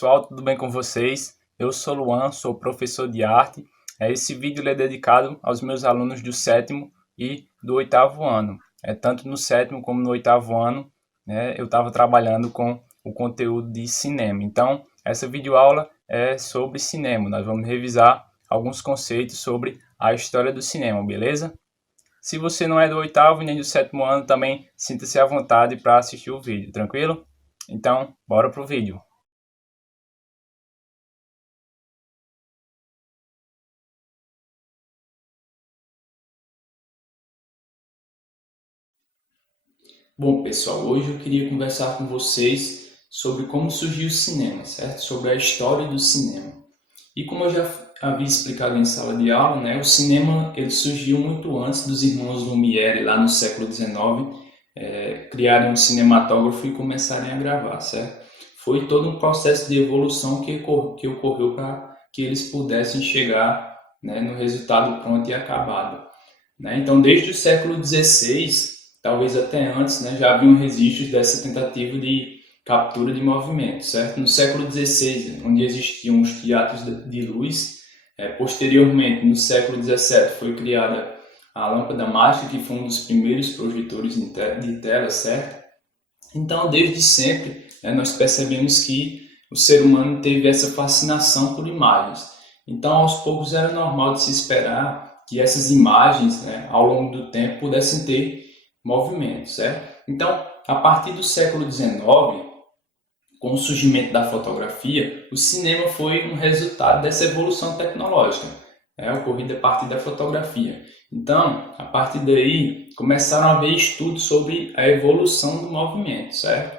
pessoal, tudo bem com vocês? Eu sou Luan, sou professor de arte. Esse vídeo é dedicado aos meus alunos do 7º e do 8º ano. Tanto no 7º como no 8º ano, né, eu estava trabalhando com o conteúdo de cinema. Então, essa videoaula é sobre cinema. Nós vamos revisar alguns conceitos sobre a história do cinema, beleza? Se você não é do 8º nem do 7º ano, também sinta-se à vontade para assistir o vídeo, tranquilo? Então, bora pro vídeo. Bom, pessoal, hoje eu queria conversar com vocês sobre como surgiu o cinema, certo? Sobre a história do cinema. E como eu já havia explicado em sala de aula, né, o cinema ele surgiu muito antes dos irmãos Lumière, lá no século XIX, criarem um cinematógrafo e começarem a gravar, certo? Foi todo um processo de evolução que ocorreu para que eles pudessem chegar, né, no resultado pronto e acabado, né? Então, desde o século XVI, talvez até antes, né, já haviam registros dessa tentativa de captura de movimento, certo? No século XVI, onde existiam os teatros de luz, posteriormente, no século XVII, foi criada a lâmpada mágica, que foi um dos primeiros projetores de tela, certo? Então, desde sempre, né, nós percebemos que o ser humano teve essa fascinação por imagens. Então, aos poucos, era normal de se esperar que essas imagens, né, ao longo do tempo, pudessem ter movimento, certo? Então, a partir do século XIX, com o surgimento da fotografia, o cinema foi um resultado dessa evolução tecnológica, ocorrida a partir da fotografia. Então, a partir daí, começaram a haver estudos sobre a evolução do movimento, certo?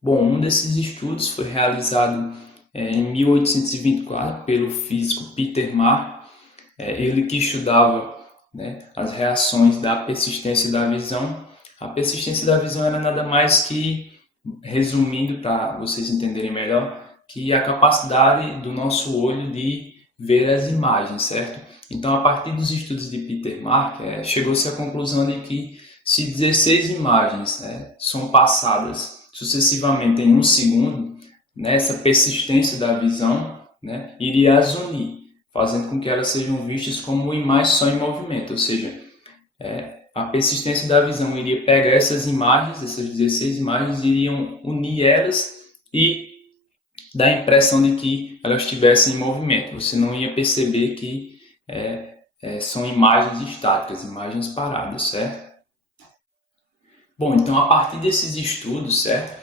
Bom, um desses estudos foi realizado em 1824 pelo físico Peter Marr, ele que estudava, né, as reações da persistência da visão. A persistência da visão era nada mais que, resumindo para vocês entenderem melhor, que a capacidade do nosso olho de ver as imagens, certo? Então, a partir dos estudos de Peter Marr, chegou-se à conclusão de que se 16 imagens, né, são passadas sucessivamente em um segundo, né, essa persistência da visão, né, iria as unir, fazendo com que elas sejam vistas como imagens só em movimento, ou seja, a persistência da visão iria pegar essas imagens, essas 16 imagens, iriam unir elas e dar a impressão de que elas estivessem em movimento. Você não ia perceber que são imagens estáticas, imagens paradas, certo? Bom, então a partir desses estudos, certo?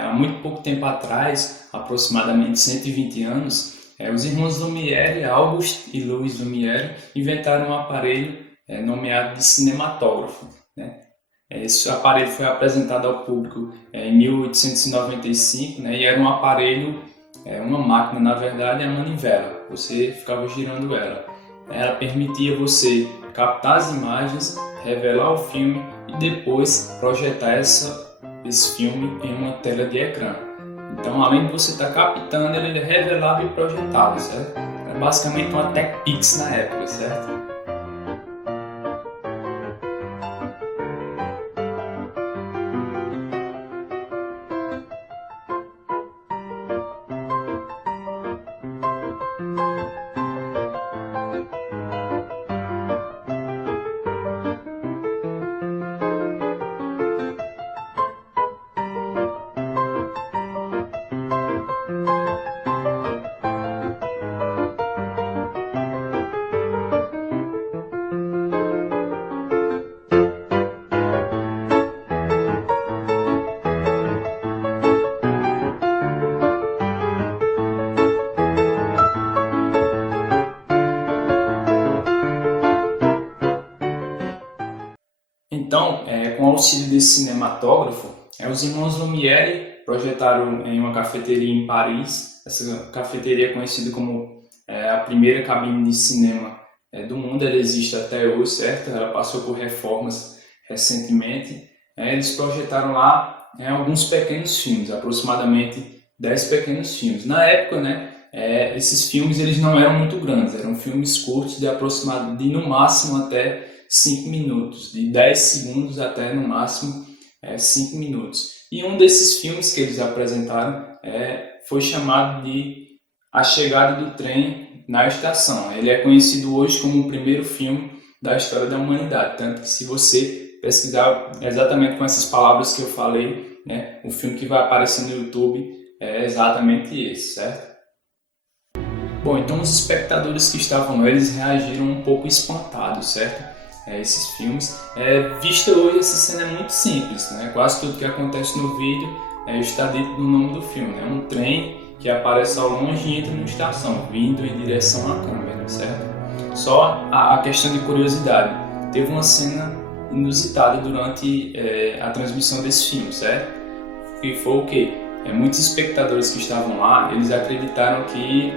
Há muito pouco tempo atrás, aproximadamente 120 anos, os irmãos Lumière, Auguste e Louis Lumière, inventaram um aparelho nomeado de cinematógrafo, né? Esse aparelho foi apresentado ao público em 1895, né? E era um aparelho, uma máquina, na verdade, a manivela. Você ficava girando ela. Ela permitia você captar as imagens, revelar o filme e depois projetar esse filme em uma tela de ecrã. Então, além de você estar captando, ele revelava e projetava, certo? Era basicamente uma TechPix na época, certo? Então, com o auxílio desse cinematógrafo, os irmãos Lumière projetaram em uma cafeteria em Paris. Essa cafeteria é conhecida como a primeira cabine de cinema do mundo. Ela existe até hoje, certo? Ela passou por reformas recentemente. Eles projetaram lá alguns pequenos filmes, aproximadamente 10 pequenos filmes. Na época, né, esses filmes eles não eram muito grandes, eram filmes curtos de aproximadamente, no máximo até 5 minutos, de 10 segundos até no máximo 5 minutos. E um desses filmes que eles apresentaram foi chamado de A Chegada do Trem na Estação. Ele é conhecido hoje como o primeiro filme da história da humanidade, tanto que se você pesquisar exatamente com essas palavras que eu falei, né, o filme que vai aparecer no YouTube é exatamente esse, certo? Bom, então os espectadores que estavam lá, eles reagiram um pouco espantados, certo? Esses filmes. Vista hoje, essa cena é muito simples, né? Quase tudo que acontece no vídeo está dentro do nome do filme. É um trem que aparece ao longe e entra numa estação, vindo em direção à câmera, certo? Só a questão de curiosidade. Teve uma cena inusitada durante a transmissão desse filme, certo? Que foi o quê? Muitos espectadores que estavam lá, eles acreditaram que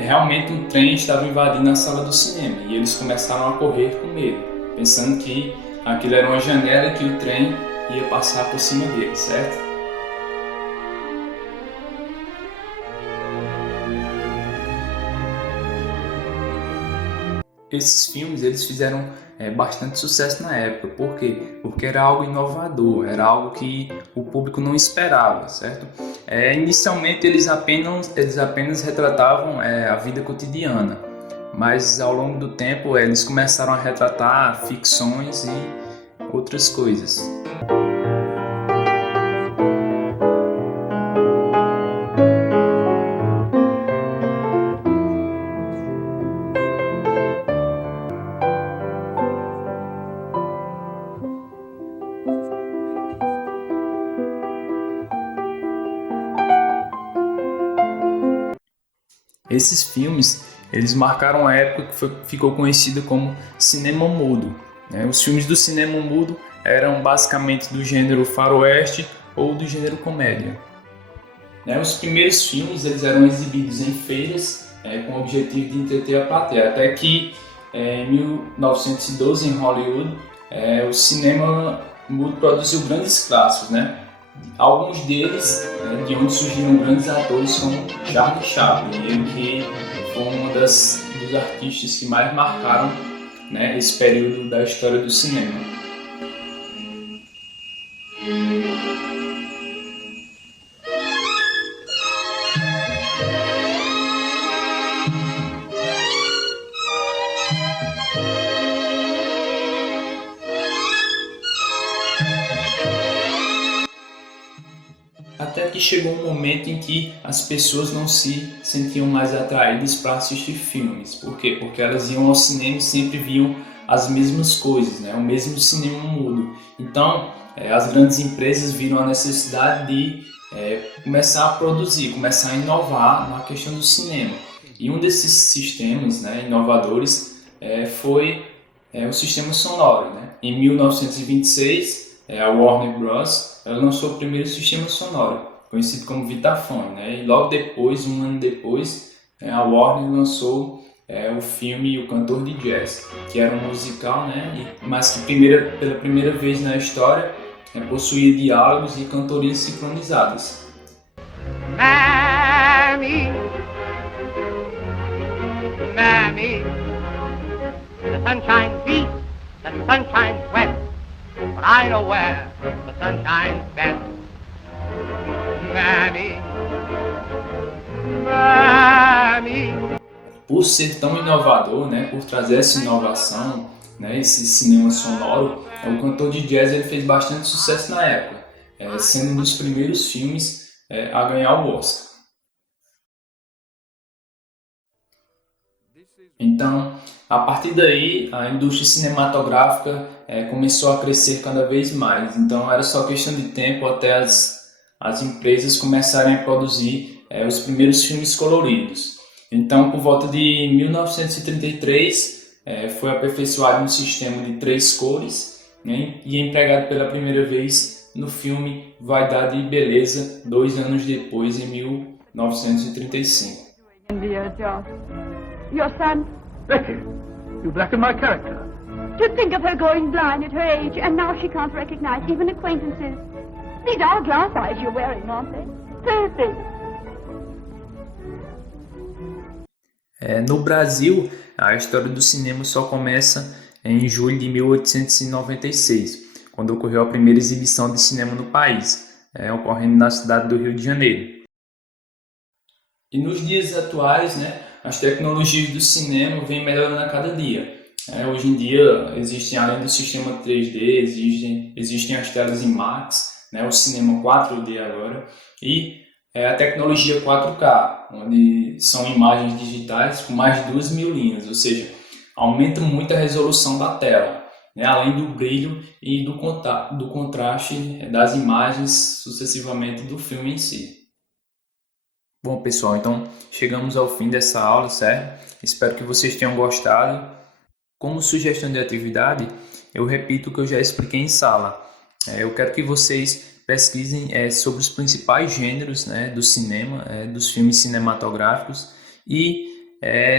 realmente um trem estava invadindo a sala do cinema e eles começaram a correr com medo, pensando que aquilo era uma janela e que o trem ia passar por cima deles, certo? Esses filmes eles fizeram bastante sucesso na época. Por quê? Porque era algo inovador, era algo que o público não esperava, certo? Inicialmente eles apenas retratavam a vida cotidiana, mas ao longo do tempo eles começaram a retratar ficções e outras coisas. Esses filmes, eles marcaram a época que ficou conhecida como cinema mudo, né? Os filmes do cinema mudo eram basicamente do gênero faroeste ou do gênero comédia. Os primeiros filmes eles eram exibidos em feiras com o objetivo de entreter a plateia, até que em 1912 em Hollywood o cinema mudo produziu grandes clássicos, né? Alguns deles, de onde surgiram grandes atores como Charlie Chaplin, ele que foi dos artistas que mais marcaram, né, esse período da história do cinema. Até que chegou um momento em que as pessoas não se sentiam mais atraídas para assistir filmes. Por quê? Porque elas iam ao cinema e sempre viam as mesmas coisas, né? O mesmo cinema mudo. Então, as grandes empresas viram a necessidade de começar a produzir, começar a inovar na questão do cinema. E um desses sistemas, né, inovadores foi o sistema sonoro, né? Em 1926, a Warner Bros. Ela lançou o primeiro sistema sonoro, conhecido como Vitaphone, né? E logo depois, um ano depois, a Warner lançou o filme O Cantor de Jazz, que era um musical, né? Mas que pela primeira vez na história possuía diálogos e cantorias sincronizadas. Mammy, Mammy, the sun shines east, the sun shines west, but I know where the sun shines best. Mammy, Mammy. Por ser tão inovador, né, por trazer essa inovação, né, esse cinema sonoro, o Cantor de Jazz ele fez bastante sucesso na época, sendo um dos primeiros filmes a ganhar o Oscar. Então, a partir daí, a indústria cinematográfica começou a crescer cada vez mais. Então, era só questão de tempo até as empresas começarem a produzir os primeiros filmes coloridos. Então, por volta de 1933, foi aperfeiçoado um sistema de 3 cores, né, e empregado pela primeira vez no filme Vaidade e Beleza, 2 anos depois, em 1935. Dear Joss, your son. Becky, you blacken my character. To think of her going blind at her age, and now she can't recognize even acquaintances. These are glass eyes you're wearing, aren't they? Seriously. No Brasil, a história do cinema só começa em julho de 1896, quando ocorreu a primeira exibição de cinema no país, ocorrendo na cidade do Rio de Janeiro. E nos dias atuais, né, as tecnologias do cinema vêm melhorando a cada dia. Hoje em dia existem, além do sistema 3D, existem as telas IMAX, né, o cinema 4D agora, e a tecnologia 4K, onde são imagens digitais com mais de 2.000 linhas, ou seja, aumenta muito a resolução da tela, né, além do brilho e do contraste das imagens sucessivamente do filme em si. Bom, pessoal, então chegamos ao fim dessa aula, certo? Espero que vocês tenham gostado. Como sugestão de atividade, eu repito o que eu já expliquei em sala. Eu quero que vocês pesquisem sobre os principais gêneros, né, do cinema, dos filmes cinematográficos e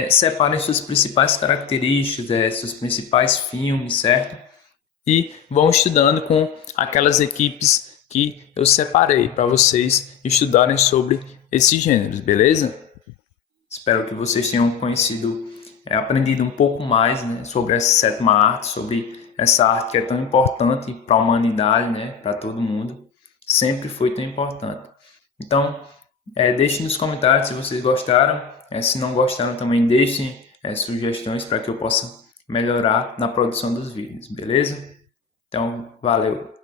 separem suas principais características, seus principais filmes, certo? E vão estudando com aquelas equipes que eu separei para vocês estudarem sobre esses gêneros, beleza? Espero que vocês tenham aprendido um pouco mais, né, sobre essa sétima arte, sobre essa arte que é tão importante para a humanidade, né, para todo mundo. Sempre foi tão importante. Então, deixem nos comentários se vocês gostaram. Se não gostaram também, deixem sugestões para que eu possa melhorar na produção dos vídeos, beleza? Então, valeu!